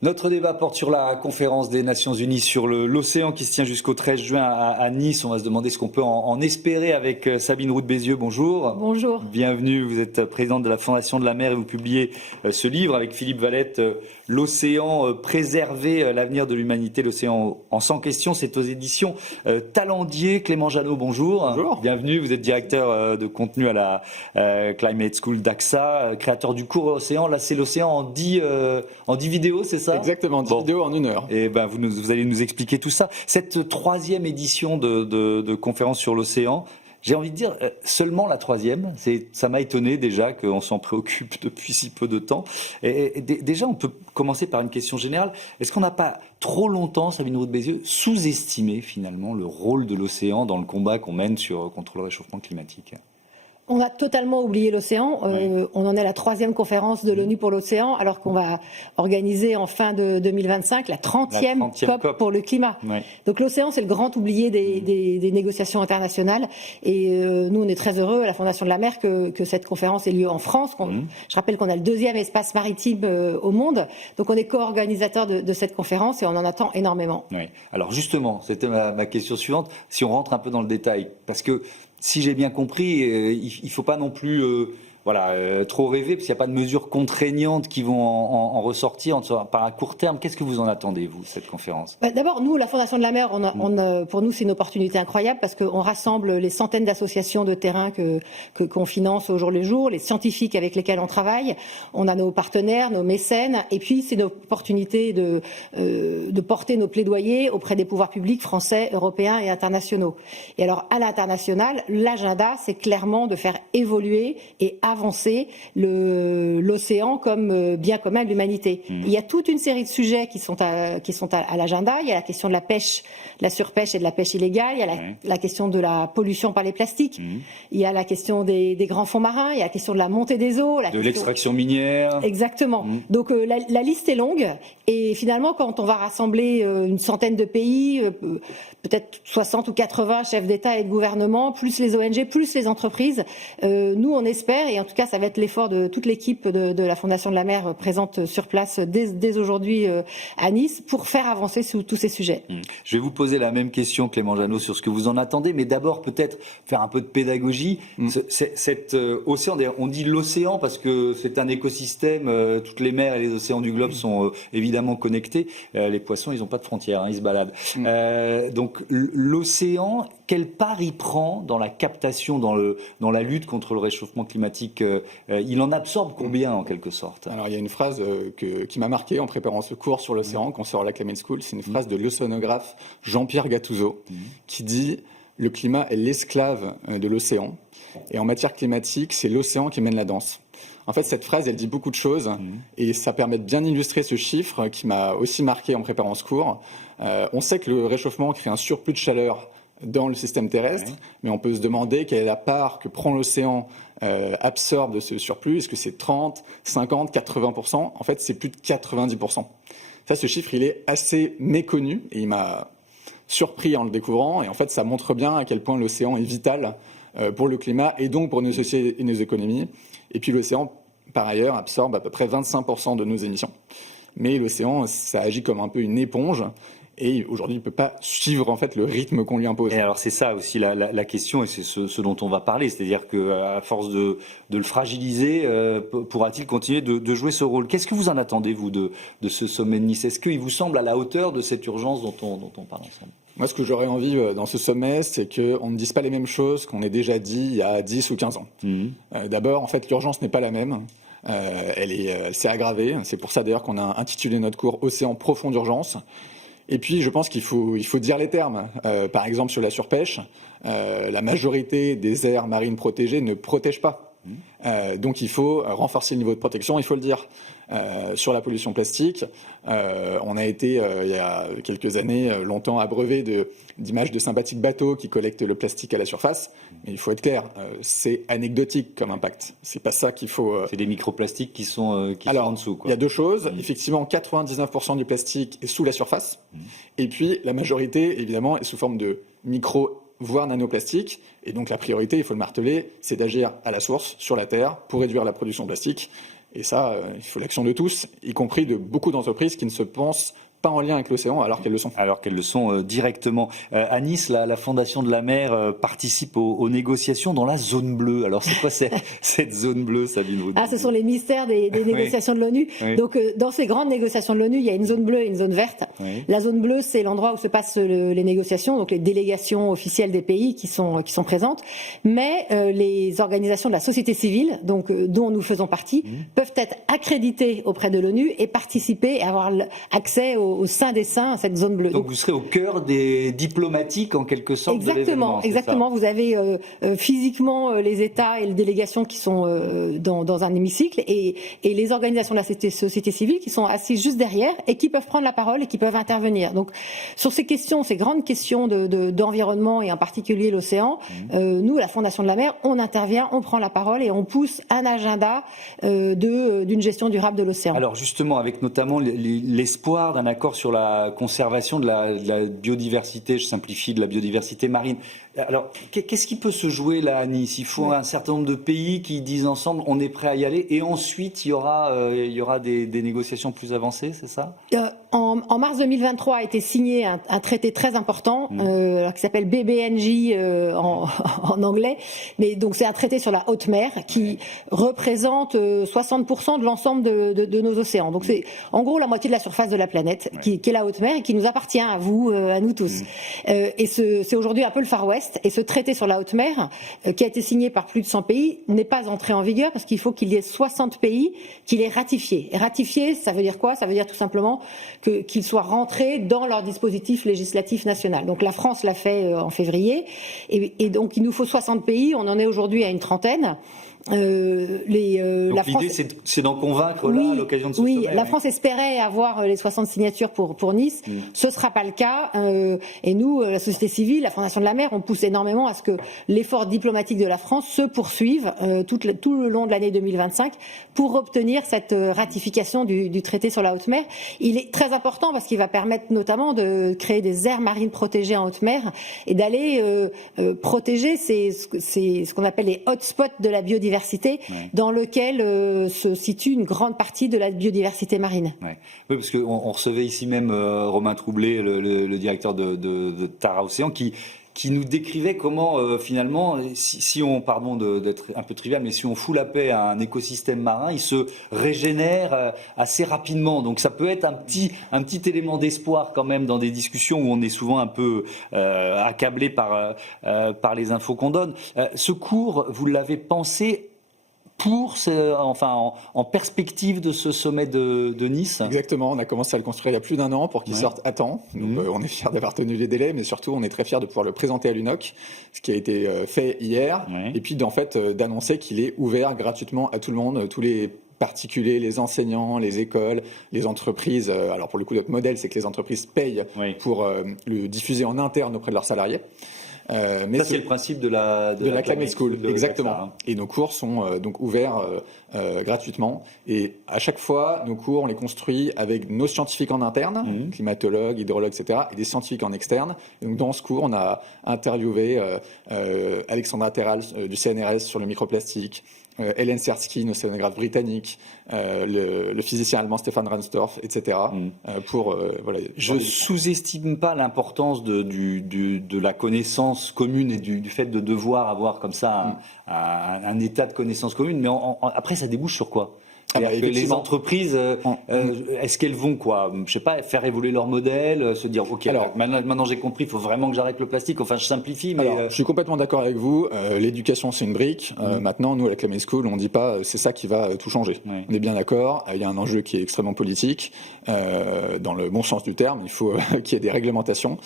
Notre débat porte sur la conférence des Nations Unies sur l'océan qui se tient jusqu'au 13 juin à Nice. On va se demander ce qu'on peut en espérer avec Sabine Roux-Bézieux. Bonjour. Bonjour. Bienvenue, vous êtes présidente de la Fondation de la mer et vous publiez ce livre avec Philippe Valette, L'océan préserver l'avenir de l'humanité, l'océan en 100 questions. C'est aux éditions Talendier. Clément Jeannot, bonjour. Bonjour. Bienvenue, vous êtes directeur de contenu à la Climate School d'AXA, créateur du cours Océan. Là, c'est l'océan en 10 vidéos, c'est ça ? Exactement, 10 vidéos en 1 heure. Et ben vous allez nous expliquer tout ça. Cette 3e édition de conférence sur l'océan, j'ai envie de dire seulement la 3e. Ça m'a étonné déjà qu'on s'en préoccupe depuis si peu de temps. Et déjà, on peut commencer par une question générale. Est-ce qu'on n'a pas trop longtemps, Sabine Roux-Bézieux, sous-estimé finalement le rôle de l'océan dans le combat qu'on mène contre le réchauffement climatique ? On a totalement oublié l'océan. On en est à la 3e conférence de l'ONU pour l'océan, alors qu'on va organiser en fin de 2025 la 30e COP pour le climat. Ouais. Donc l'océan, c'est le grand oublié des négociations internationales. Et nous, on est très heureux à la Fondation de la mer que cette conférence ait lieu en France. Je rappelle qu'on a le 2e espace maritime au monde. Donc on est co-organisateur de cette conférence et on en attend énormément. Oui. Alors justement, c'était ma question suivante. Si on rentre un peu dans le détail, parce que si j'ai bien compris, il ne faut pas non plus trop rêver, parce qu'il n'y a pas de mesures contraignantes qui vont en ressortir par un court terme. Qu'est-ce que vous en attendez, vous, cette conférence ? D'abord, nous, la Fondation de la mer, pour nous, c'est une opportunité incroyable parce qu'on rassemble les centaines d'associations de terrain qu'on finance au jour le jour, les scientifiques avec lesquels on travaille. On a nos partenaires, nos mécènes, et puis c'est une opportunité de porter nos plaidoyers auprès des pouvoirs publics français, européens et internationaux. Et alors, à l'international, l'agenda, c'est clairement de faire évoluer et avancer l'océan comme bien commun de l'humanité. Il y a toute une série de sujets qui sont à l'agenda. Il y a la question de la pêche, de la surpêche et de la pêche illégale. Il y a la question de la pollution par les plastiques. Il y a la question des grands fonds marins. Il y a la question de la montée des eaux. L'extraction minière. Exactement. Donc la liste est longue. Et finalement, quand on va rassembler une centaine de pays, peut-être 60 ou 80 chefs d'État et de gouvernement, plus les ONG, plus les entreprises, nous, on espère, et en tout cas, ça va être l'effort de toute l'équipe de la Fondation de la mer présente sur place dès aujourd'hui à Nice, pour faire avancer tous ces sujets. Je vais vous poser la même question, Clément Jeannot, sur ce que vous en attendez, mais d'abord peut-être faire un peu de pédagogie. Cet océan, d'ailleurs, on dit l'océan parce que c'est un écosystème, toutes les mers et les océans du globe sont évidemment connectés. Les poissons, ils n'ont pas de frontières, ils se baladent. Donc l'océan, quelle part il prend dans la captation, dans la lutte contre le réchauffement climatique, il en absorbe combien en quelque sorte ? Alors il y a une phrase qui m'a marqué en préparant ce cours sur l'océan qu'on sort à la Climate School, c'est une phrase de l'océanographe Jean-Pierre Gattuso qui dit « Le climat est l'esclave de l'océan et en matière climatique, c'est l'océan qui mène la danse ». En fait, cette phrase, elle dit beaucoup de choses et ça permet de bien illustrer ce chiffre qui m'a aussi marqué en préparant ce cours. On sait que le réchauffement crée un surplus de chaleur dans le système terrestre, mais on peut se demander quelle est la part que prend l'océan absorbe de ce surplus. Est-ce que c'est 30, 50, 80%? En fait, c'est plus de 90%. Ça, ce chiffre, il est assez méconnu et il m'a surpris en le découvrant. Et en fait, ça montre bien à quel point l'océan est vital pour le climat et donc pour nos sociétés et nos économies. Et puis l'océan, par ailleurs, absorbe à peu près 25% de nos émissions. Mais l'océan, ça agit comme un peu une éponge. Et aujourd'hui, il ne peut pas suivre en fait le rythme qu'on lui impose. Et alors c'est ça aussi la question, et c'est ce dont on va parler, c'est-à-dire qu'à force de le fragiliser, pourra-t-il continuer de jouer ce rôle ? Qu'est-ce que vous en attendez, vous, de ce sommet de Nice ? Est-ce qu'il vous semble à la hauteur de cette urgence dont on parle ensemble ? Moi, ce que j'aurais envie dans ce sommet, c'est qu'on ne dise pas les mêmes choses qu'on ait déjà dit il y a 10 ou 15 ans. D'abord, en fait, l'urgence n'est pas la même. Elle s'est aggravée. C'est pour ça d'ailleurs qu'on a intitulé notre cours « Océan profond d'urgence ». Et puis, je pense qu'il faut dire les termes. Par exemple, sur la surpêche, la majorité des aires marines protégées ne protègent pas. Donc, il faut renforcer le niveau de protection, il faut le dire. Sur la pollution plastique, on a été, il y a quelques années, longtemps abreuvé d'images de sympathiques bateaux qui collectent le plastique à la surface. Mais il faut être clair, c'est anecdotique comme impact. C'est pas ça qu'il faut... C'est des microplastiques qui sont en dessous, quoi. Il y a deux choses. Effectivement, 99% du plastique est sous la surface. Et puis, la majorité, évidemment, est sous forme de micro, voire nanoplastiques. Et donc, la priorité, il faut le marteler, c'est d'agir à la source, sur la Terre, pour réduire la production plastique. Et ça, il faut l'action de tous, y compris de beaucoup d'entreprises qui ne se pensent pas en lien avec l'océan, alors qu'elles le sont. Alors qu'elles le sont directement. À Nice, la Fondation de la mer participe aux négociations dans la zone bleue. Alors c'est quoi cette zone bleue, Sabine Roux? Ce sont les mystères des négociations de l'ONU. Oui. Donc dans ces grandes négociations de l'ONU, il y a une zone bleue et une zone verte. Oui. La zone bleue, c'est l'endroit où se passent les négociations, donc les délégations officielles des pays qui sont présentes. Mais les organisations de la société civile, donc dont nous faisons partie, peuvent être accréditées auprès de l'ONU et participer et avoir accès au sein des seins à cette zone bleue. Donc vous serez au cœur des diplomatiques en quelque sorte de l'événement. Exactement. Vous avez physiquement les États et les délégations qui sont dans un hémicycle et les organisations de la société civile qui sont assises juste derrière et qui peuvent prendre la parole et qui peuvent intervenir. Donc sur ces questions, ces grandes questions d'environnement et en particulier l'océan, nous, la Fondation de la mer, on intervient, on prend la parole et on pousse un agenda d'une gestion durable de l'océan. Alors justement, avec notamment l'espoir d'un accord sur la conservation de la biodiversité, je simplifie, de la biodiversité marine. Alors, qu'est-ce qui peut se jouer là à Nice? Il faut un certain nombre de pays qui disent ensemble on est prêt à y aller et ensuite il y aura des négociations plus avancées, c'est ça? En mars 2023 a été signé un traité très important qui s'appelle BBNJ en anglais, mais donc c'est un traité sur la haute mer qui représente 60% de l'ensemble de nos océans. Donc c'est en gros la moitié de la surface de la planète qui est la haute mer et qui nous appartient à vous, à nous tous. Et c'est aujourd'hui un peu le Far West. Et ce traité sur la haute mer, qui a été signé par plus de 100 pays, n'est pas entré en vigueur parce qu'il faut qu'il y ait 60 pays qui l'aient ratifié. Et ratifié, ça veut dire quoi? Ça veut dire tout simplement qu'il soit rentré dans leur dispositif législatif national. Donc la France l'a fait en février. Et donc il nous faut 60 pays. On en est aujourd'hui à une trentaine. Donc l'idée, c'est d'en convaincre là à l'occasion de ce sommet. Oui, la France espérait avoir les 60 signatures pour Nice. Ce sera pas le cas. Et nous, la société civile, la Fondation de la mer, on pousse énormément à ce que l'effort diplomatique de la France se poursuive tout le long de l'année 2025 pour obtenir cette ratification du traité sur la haute mer. Il est très important parce qu'il va permettre notamment de créer des aires marines protégées en haute mer et d'aller protéger ce qu'on appelle les hotspots de la biodiversité, dans lequel se situe une grande partie de la biodiversité marine. Oui, parce qu'on recevait ici même Romain Troublé, le directeur de Tara Océan, qui nous décrivait comment finalement, si on, pardon d'être un peu trivial, mais si on fout la paix à un écosystème marin, il se régénère assez rapidement. Donc ça peut être un petit élément d'espoir quand même dans des discussions où on est souvent un peu accablé par les infos qu'on donne. Ce cours, vous l'avez pensé en perspective de ce sommet de Nice? Exactement, on a commencé à le construire il y a plus d'un an pour qu'il sorte à temps. Donc on est fiers d'avoir tenu les délais, mais surtout on est très fiers de pouvoir le présenter à l'UNOC, ce qui a été fait hier, et puis d'annoncer qu'il est ouvert gratuitement à tout le monde, tous les particuliers, les enseignants, les écoles, les entreprises. Alors pour le coup, notre modèle, c'est que les entreprises payent pour le diffuser en interne auprès de leurs salariés. Mais ça, c'est le principe de la Climate School, exactement. Hein. Et nos cours sont donc ouverts gratuitement. Et à chaque fois, nos cours, on les construit avec nos scientifiques en interne, climatologues, hydrologues, etc., et des scientifiques en externe. Et donc dans ce cours, on a interviewé Alexandra Terral du CNRS sur le microplastique, Hélène Sersky, une océanographe britannique, le physicien allemand Stefan Ransdorf, etc. Je sous-estime pas l'importance de la connaissance commune et du fait de devoir avoir comme ça un état de connaissance commune, mais après ça débouche sur quoi? Les entreprises, est-ce qu'elles vont je sais pas, faire évoluer leur modèle, se dire ok, alors, maintenant j'ai compris, il faut vraiment que j'arrête le plastique. Enfin, je simplifie, mais je suis complètement d'accord avec vous. L'éducation, c'est une brique. Maintenant, nous à la Climate School, on dit pas c'est ça qui va tout changer. On est bien d'accord. Il y a un enjeu qui est extrêmement politique, dans le bon sens du terme. Il faut qu'il y ait des réglementations.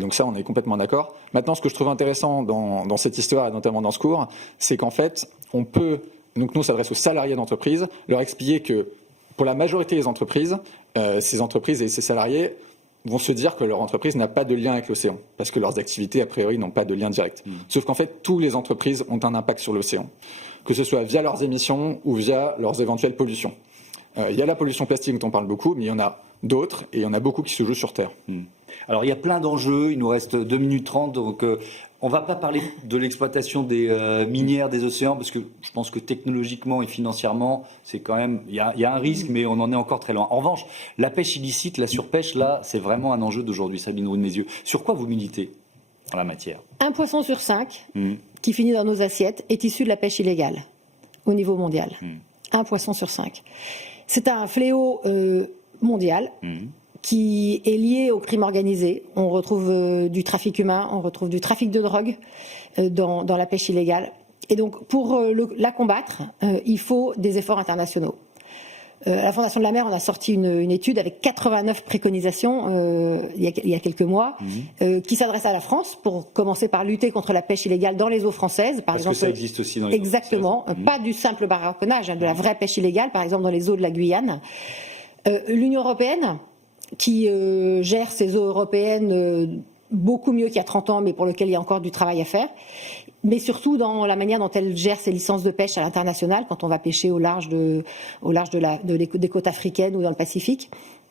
Donc ça, on est complètement d'accord. Maintenant, ce que je trouve intéressant dans cette histoire, et notamment dans ce cours, c'est qu'en fait, on peut donc nous, on s'adresse aux salariés d'entreprise, leur expliquer que pour la majorité des entreprises, ces entreprises et ces salariés vont se dire que leur entreprise n'a pas de lien avec l'océan, parce que leurs activités, a priori, n'ont pas de lien direct. Sauf qu'en fait, toutes les entreprises ont un impact sur l'océan, que ce soit via leurs émissions ou via leurs éventuelles pollutions. Il y a la pollution plastique dont on parle beaucoup, mais il y en a d'autres, et il y en a beaucoup qui se jouent sur Terre. Alors il y a plein d'enjeux, il nous reste 2 minutes 30, donc on va pas parler de l'exploitation des minières des océans, parce que je pense que technologiquement et financièrement, c'est quand même, il y a un risque, mais on en est encore très loin. En revanche, la pêche illicite, la surpêche, là, c'est vraiment un enjeu d'aujourd'hui, Sabine Roux-de-Mézieux. Sur quoi vous militez en la matière? Un poisson sur 5 qui finit dans nos assiettes est issu de la pêche illégale au niveau mondial. Un poisson sur 5. C'est un fléau mondial qui est lié au crime organisé. On retrouve du trafic humain, on retrouve du trafic de drogue dans la pêche illégale. Et donc, pour la combattre, il faut des efforts internationaux. À la Fondation de la mer, on a sorti une étude avec 89 préconisations il y a quelques mois, qui s'adresse à la France pour commencer par lutter contre la pêche illégale dans les eaux françaises. Parce que ça existe aussi dans les exactement, eaux françaises. Pas du simple barraconnage, de la vraie pêche illégale, par exemple dans les eaux de la Guyane. L'Union européenne, qui gère ces eaux européennes beaucoup mieux qu'il y a 30 ans, mais pour lequel il y a encore du travail à faire. Mais surtout dans la manière dont elle gère ses licences de pêche à l'international, quand on va pêcher au large des côtes africaines ou dans le Pacifique.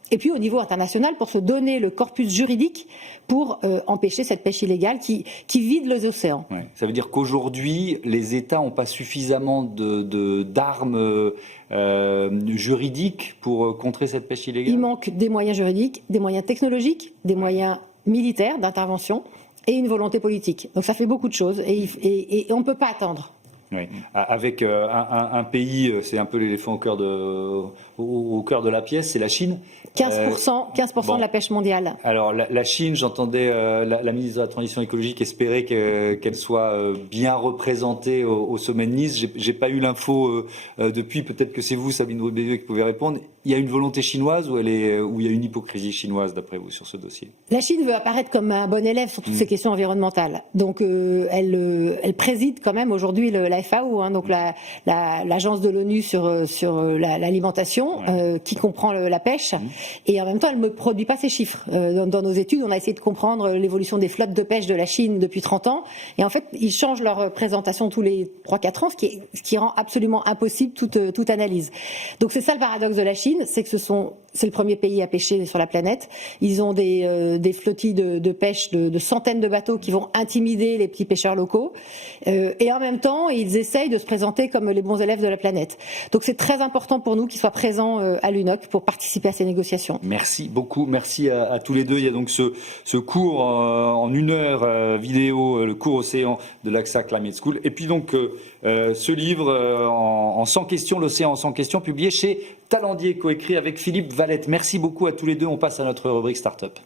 Et puis au niveau international, pour se donner le corpus juridique pour empêcher cette pêche illégale qui vide les océans. Ouais. Ça veut dire qu'aujourd'hui, les États n'ont pas suffisamment d'armes juridiques pour contrer cette pêche illégale? Il manque des moyens juridiques, des moyens technologiques, des moyens militaires d'intervention et une volonté politique. Donc ça fait beaucoup de choses et on ne peut pas attendre. Oui. Avec un pays, c'est un peu l'éléphant au cœur de la pièce, c'est la Chine. 15% de la pêche mondiale. Alors la Chine, j'entendais la ministre de la Transition écologique espérer qu'elle soit bien représentée au sommet de Nice. J'ai pas eu l'info depuis, peut-être que c'est vous, Sabine Roux-de-Mézieux, qui pouvez répondre. Il y a une volonté chinoise ou il y a une hypocrisie chinoise, d'après vous, sur ce dossier? La Chine veut apparaître comme un bon élève sur toutes ces questions environnementales. Donc elle préside quand même aujourd'hui la FAO, donc l'agence de l'ONU sur l'alimentation, qui comprend la pêche. Et en même temps, elle ne produit pas ces chiffres. Dans nos études, on a essayé de comprendre l'évolution des flottes de pêche de la Chine depuis 30 ans. Et en fait, ils changent leur présentation tous les 3-4 ans, ce qui rend absolument impossible toute analyse. Donc c'est ça le paradoxe de la Chine, c'est que c'est le premier pays à pêcher sur la planète. Ils ont des flottilles de pêche de centaines de bateaux qui vont intimider les petits pêcheurs locaux. Et en même temps, ils essayent de se présenter comme les bons élèves de la planète. Donc c'est très important pour nous qu'ils soient présents à l'UNOC pour participer à ces négociations. Merci beaucoup, merci à tous les deux. Il y a donc ce cours en 1 heure vidéo, le cours Océan de l'AXA Climate School. Et puis donc ce livre en 100 questions, l'Océan en 100 questions, publié chez Talendier, coécrit avec Philippe Valette. Merci beaucoup à tous les deux. On passe à notre rubrique Startup.